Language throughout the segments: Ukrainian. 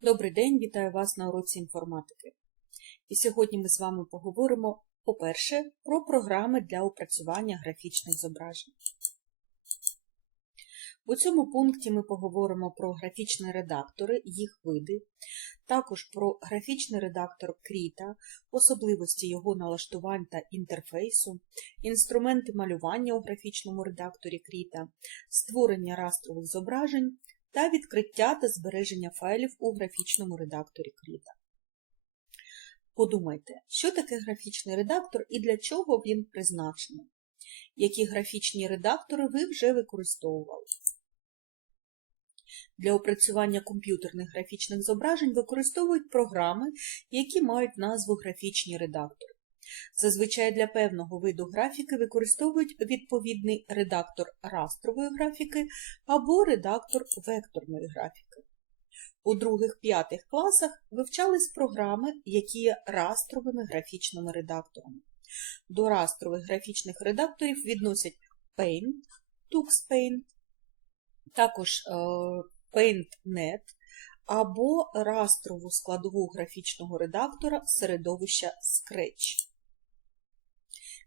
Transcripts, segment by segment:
Добрий день, вітаю вас на уроці інформатики. І сьогодні ми з вами поговоримо, по-перше, про програми для опрацювання графічних зображень. У цьому пункті ми поговоримо про графічні редактори, їх види, також про графічний редактор Krita, особливості його налаштувань та інтерфейсу, інструменти малювання у графічному редакторі Krita, створення растрових зображень та відкриття та збереження файлів у графічному редакторі Krita. Подумайте, що таке графічний редактор і для чого він призначений? Які графічні редактори ви вже використовували? Для опрацювання комп'ютерних графічних зображень використовують програми, які мають назву графічні редактори. Зазвичай для певного виду графіки використовують відповідний редактор растрової графіки або редактор векторної графіки. У других-п'ятих класах вивчались програми, які є растровими графічними редакторами. До растрових графічних редакторів відносять Paint, TuxPaint, також е, PaintNet або растрову складову графічного редактора середовища Scratch.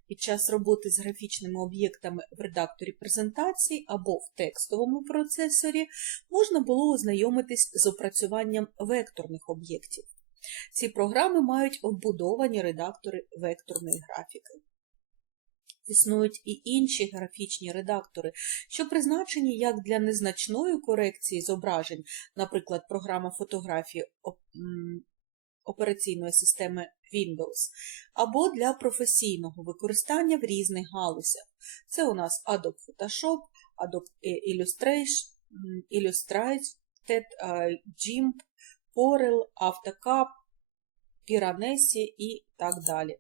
Під час роботи з графічними об'єктами в редакторі презентації або в текстовому процесорі можна було ознайомитись з опрацюванням векторних об'єктів. Ці програми мають вбудовані редактори векторної графіки. Існують і інші графічні редактори, що призначені як для незначної корекції зображень, наприклад, програма фотографії операційної системи Windows, або для професійного використання в різних галузях. Це у нас Adobe Photoshop, Adobe Illustrated, GIMP, Corel, AutoCAD, Piranesi і так далі.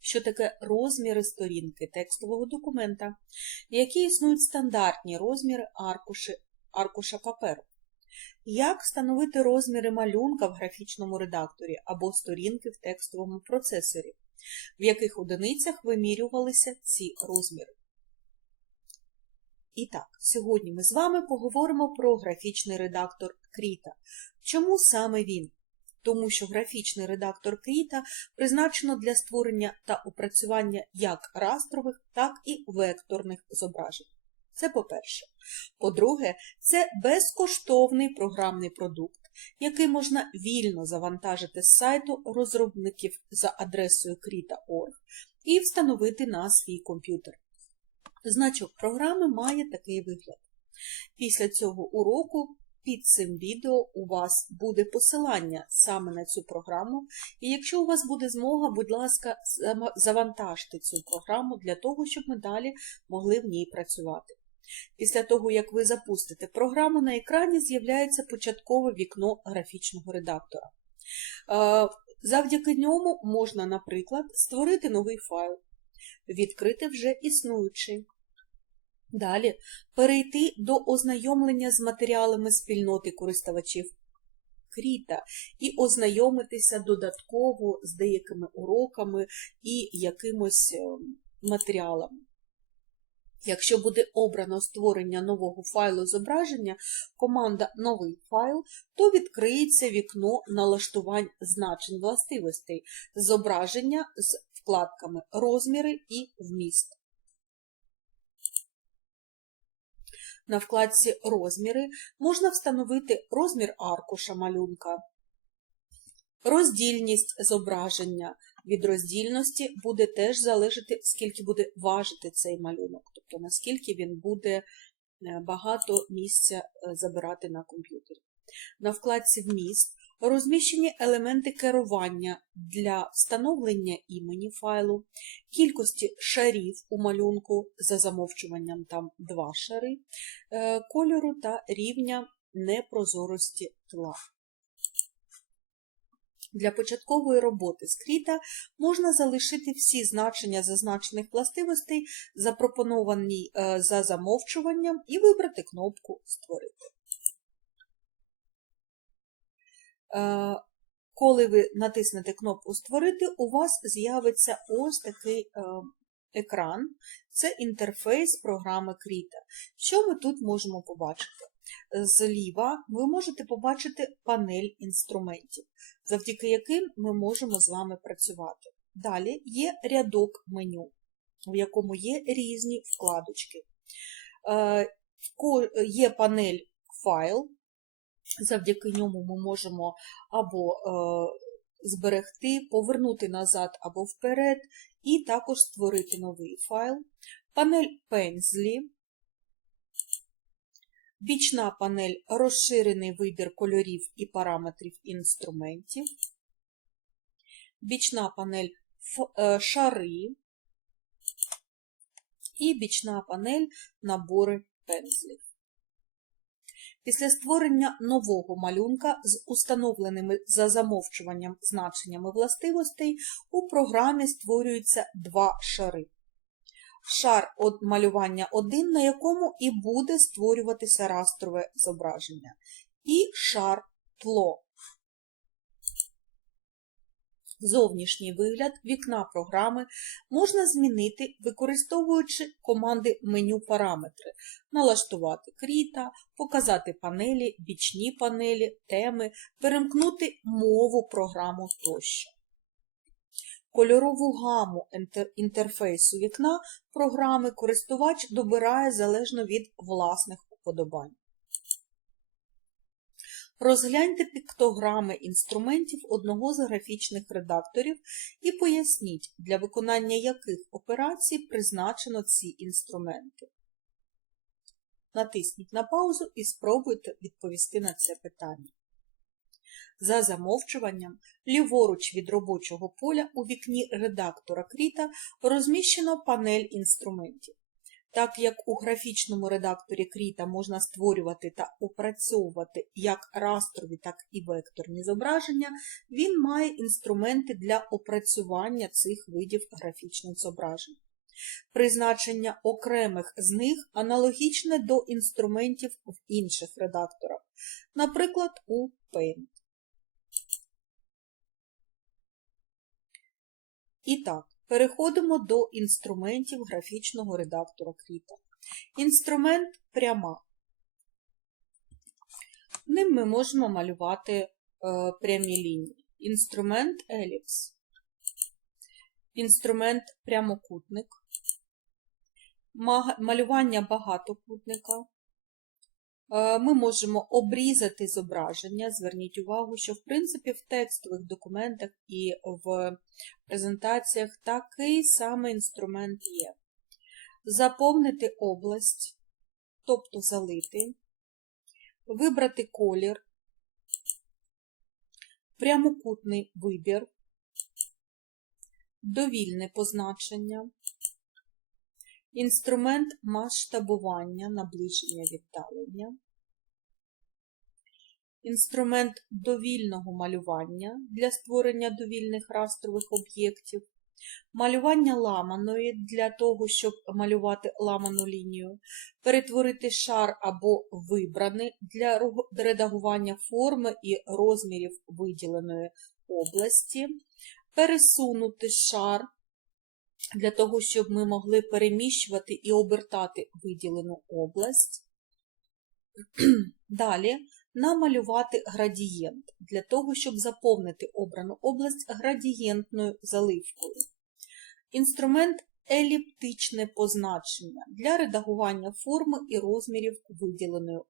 Що таке розміри сторінки текстового документа, які існують стандартні розміри аркуші, аркуша паперу. Як встановити розміри малюнка в графічному редакторі або сторінки в текстовому процесорі, в яких одиницях вимірювалися ці розміри? І так, сьогодні ми з вами поговоримо про графічний редактор Krita. Чому саме він? Тому що графічний редактор Krita призначено для створення та опрацювання як растрових, так і векторних зображень. Це по-перше. По-друге, це безкоштовний програмний продукт, який можна вільно завантажити з сайту розробників за адресою krita.org і встановити на свій комп'ютер. Значок програми має такий вигляд. Після цього уроку під цим відео у вас буде посилання саме на цю програму, і якщо у вас буде змога, будь ласка, завантажте цю програму для того, щоб ми далі могли в ній працювати. Після того, як ви запустите програму, на екрані з'являється початкове вікно графічного редактора. Завдяки ньому можна, наприклад, створити новий файл, відкрити вже існуючий. Далі перейти до ознайомлення з матеріалами спільноти користувачів Кріта і ознайомитися додатково з деякими уроками і якимось матеріалами. Якщо буде обрано створення нового файлу зображення, команда Новий файл, то відкриється вікно налаштувань значень властивостей зображення з вкладками Розміри і Вміст. На вкладці Розміри можна встановити розмір аркуша малюнка, роздільність зображення. Від роздільності буде теж залежати, скільки буде важити цей малюнок, тобто наскільки він буде е, багато місця е, забирати на комп'ютері. На вкладці Вміст розміщені елементи керування для встановлення імені файлу, кількості шарів у малюнку за замовчуванням там два шари, е, кольору та рівня непрозорості тла. Для початкової роботи з Кріта можна залишити всі значення зазначених властивостей, запропоновані е, за замовчуванням, і вибрати кнопку Створити. Е, коли ви натиснете кнопку Створити, у вас з'явиться ось такий е, екран. Це інтерфейс програми Krita. Що ми тут можемо побачити? Зліва ви можете побачити панель інструментів, завдяки яким ми можемо з вами працювати. Далі є рядок меню, в якому є різні вкладочки. Е, Є панель файл, завдяки ньому ми можемо або е, зберегти, повернути назад або вперед, і також створити новий файл. Панель пензлі, бічна панель розширений вибір кольорів і параметрів інструментів, бічна панель е, шари і бічна панель набори пензлів. Після створення нового малюнка з установленими за замовчуванням значеннями властивостей у програмі створюються два шари. Шар малювання 1, на якому і буде створюватися растрове зображення, і шар тло. Зовнішній вигляд вікна програми можна змінити, використовуючи команди меню параметри, налаштувати кріта, показати панелі, бічні панелі, теми, перемкнути мову програму тощо. Кольорову гаму інтерфейсу вікна програми користувач добирає залежно від власних уподобань. Розгляньте піктограми інструментів одного з графічних редакторів і поясніть, для виконання яких операцій призначено ці інструменти. Натисніть на паузу і спробуйте відповісти на це питання. За замовчуванням, ліворуч від робочого поля у вікні редактора Кріта розміщено панель інструментів. Так як у графічному редакторі Кріта можна створювати та опрацьовувати як растрові, так і векторні зображення, він має інструменти для опрацювання цих видів графічних зображень. Призначення окремих з них аналогічне до інструментів в інших редакторах, наприклад, у Paint. І так, переходимо до інструментів графічного редактора Кріта. Інструмент пряма. Ним ми можемо малювати е, прямі лінії. Інструмент еліпс. Інструмент прямокутник. Малювання багатокутника. Е, Ми можемо обрізати зображення. Зверніть увагу, що в принципі в текстових документах і в презентаціях такий самий інструмент є. Заповнити область, тобто залити, вибрати колір, прямокутний вибір, довільне позначення, інструмент масштабування, наближення віддалення, інструмент довільного малювання для створення довільних растрових об'єктів, малювання ламаної для того, щоб малювати ламану лінію, перетворити шар або вибраний для редагування форми і розмірів виділеної області, пересунути шар для того, щоб ми могли переміщувати і обертати виділену область. Далі намалювати градієнт для того, щоб заповнити обрану область градієнтною заливкою. Інструмент еліптичне позначення для редагування форми і розмірів виділеної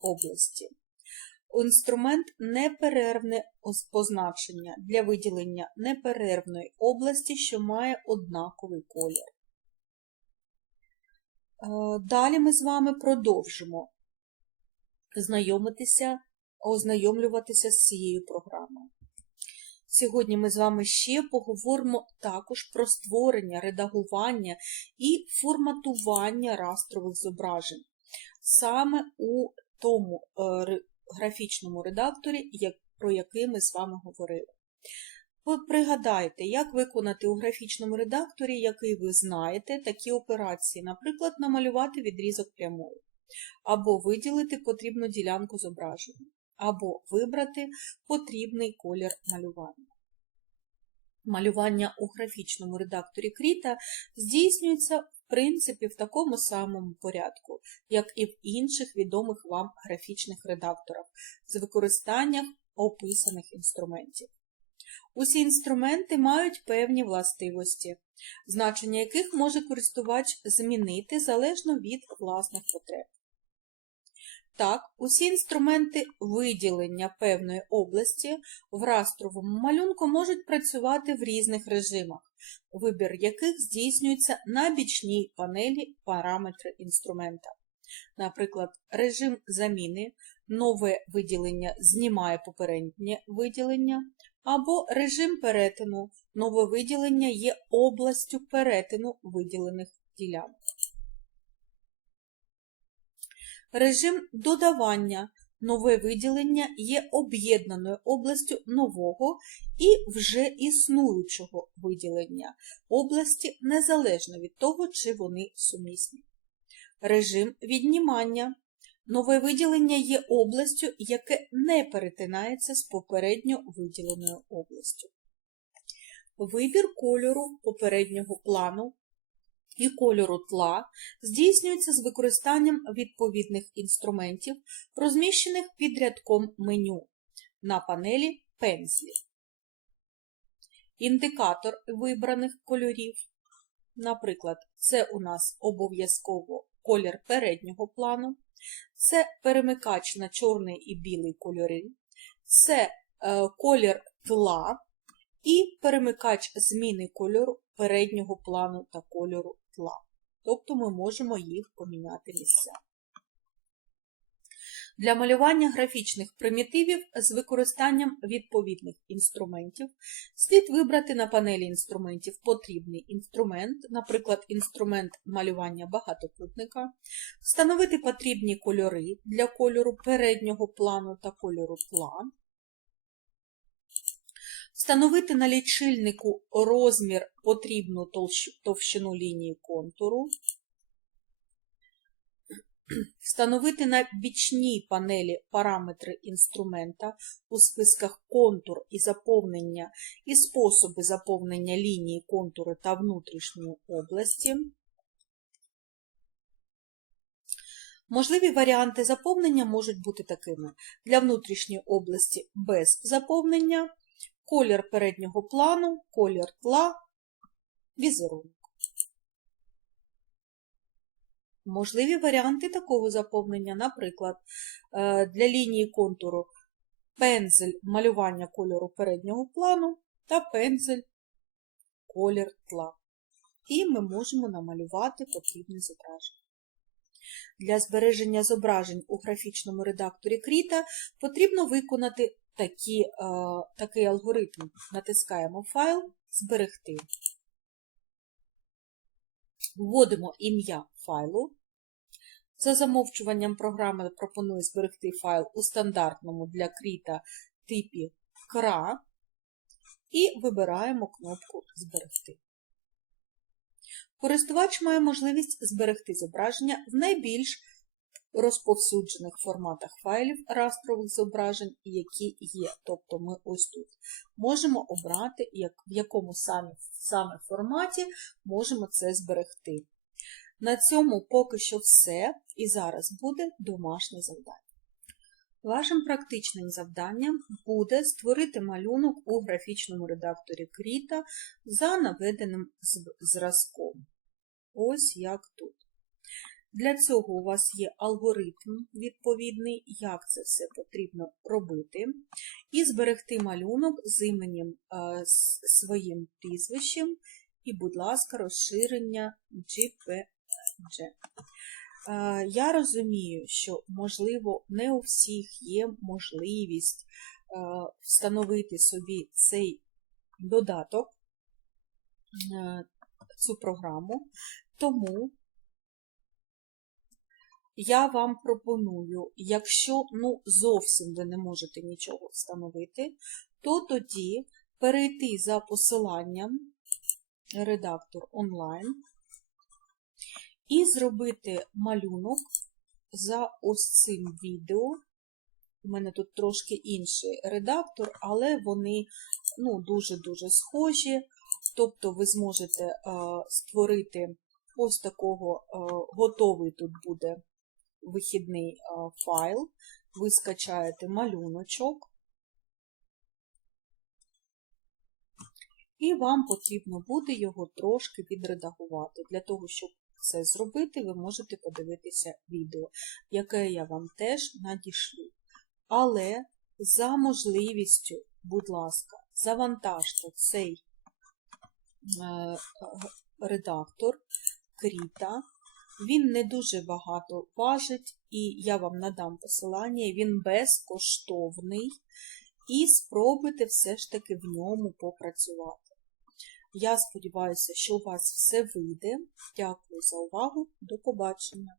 області. Інструмент неперервне позначення для виділення неперервної області, що має однаковий колір. Е, Далі ми з вами продовжимо знайомитися, ознайомлюватися з цією програмою. Сьогодні ми з вами ще поговоримо також про створення, редагування і форматування растрових зображень саме у тому е, графічному редакторі, про який ми з вами говорили. Ви пригадайте, як виконати у графічному редакторі, який ви знаєте, такі операції, наприклад, намалювати відрізок прямої, або виділити потрібну ділянку зображення, або вибрати потрібний колір малювання. Малювання у графічному редакторі Кріта здійснюється принципі, в такому самому порядку, як і в інших відомих вам графічних редакторах з використанням описаних інструментів. Усі інструменти мають певні властивості, значення яких може користувач змінити залежно від власних потреб. Так, усі інструменти виділення певної області в растровому малюнку можуть працювати в різних режимах, вибір яких здійснюється на бічній панелі параметри інструмента. Наприклад, режим заміни, нове виділення знімає попереднє виділення, або режим перетину, нове виділення є областю перетину виділених ділянок. Режим додавання. Нове виділення є об'єднаною областю нового і вже існуючого виділення області незалежно від того, чи вони сумісні. Режим віднімання. Нове виділення є областю, яке не перетинається з попередньо виділеною областю. Вибір кольору попереднього плану і кольору тла здійснюється з використанням відповідних інструментів, розміщених під рядком меню на панелі пензлі. Індикатор вибраних кольорів. Наприклад, це у нас обов'язково колір переднього плану, це перемикач на чорний і білий кольори, це е, колір тла і перемикач зміни кольору переднього плану та кольору тла. Тобто ми можемо їх поміняти місця. Для малювання графічних примітивів з використанням відповідних інструментів слід вибрати на панелі інструментів потрібний інструмент, наприклад, інструмент малювання багатокутника, встановити потрібні кольори для кольору переднього плану та кольору тла, встановити на лічильнику розмір потрібну товщину лінії контуру, Встановити на бічній панелі параметри інструмента у списках контур і заповнення і способи заповнення лінії контуру та внутрішньої області. Можливі варіанти заповнення можуть бути такими: для внутрішньої області без заповнення, колір переднього плану, колір тла, візерунок. Можливі варіанти такого заповнення, наприклад, е, для лінії контуру пензель малювання кольору переднього плану та пензель колір тла. І ми можемо намалювати потрібне зображення. Для збереження зображень у графічному редакторі Кріта потрібно виконати такі, е, такий алгоритм. Натискаємо файл Зберегти. Вводимо ім'я файлу. За замовчуванням програми пропонує зберегти файл у стандартному для кріта типі CRA і вибираємо кнопку Зберегти. Користувач має можливість зберегти зображення в найбільш розповсюджених форматах файлів растрових зображень, які є. Тобто ми ось тут можемо обрати, як, в якому саме, саме форматі можемо це зберегти. На цьому поки що все, і зараз буде домашнє завдання. Вашим практичним завданням буде створити малюнок у графічному редакторі Кріта за наведеним зразком. Ось як тут. Для цього у вас є алгоритм відповідний, як це все потрібно робити, і зберегти малюнок з іменем е, своїм прізвищем, і, будь ласка, розширення GPG. Е, я розумію, що, можливо, не у всіх є можливість е, встановити собі цей додаток, цю програму, тому я вам пропоную, якщо ну, зовсім ви не можете нічого встановити, то тоді перейти за посиланням редактор онлайн і зробити малюнок за ось цим відео. У мене тут трошки інший редактор, але вони ну, дуже-дуже схожі. Тобто ви зможете е, створити ось такого е, готовий тут буде вихідний е, файл. Ви скачаєте малюночок. І вам потрібно буде його трошки відредагувати. Для того, щоб це зробити, ви можете подивитися відео, яке я вам теж надішлю. Але за можливістю, будь ласка, завантажте цей е, редактор Кріта. Він не дуже багато важить, і я вам надам посилання, він безкоштовний. І спробуйте все ж таки в ньому попрацювати. Я сподіваюся, що у вас все вийде. Дякую за увагу. До побачення!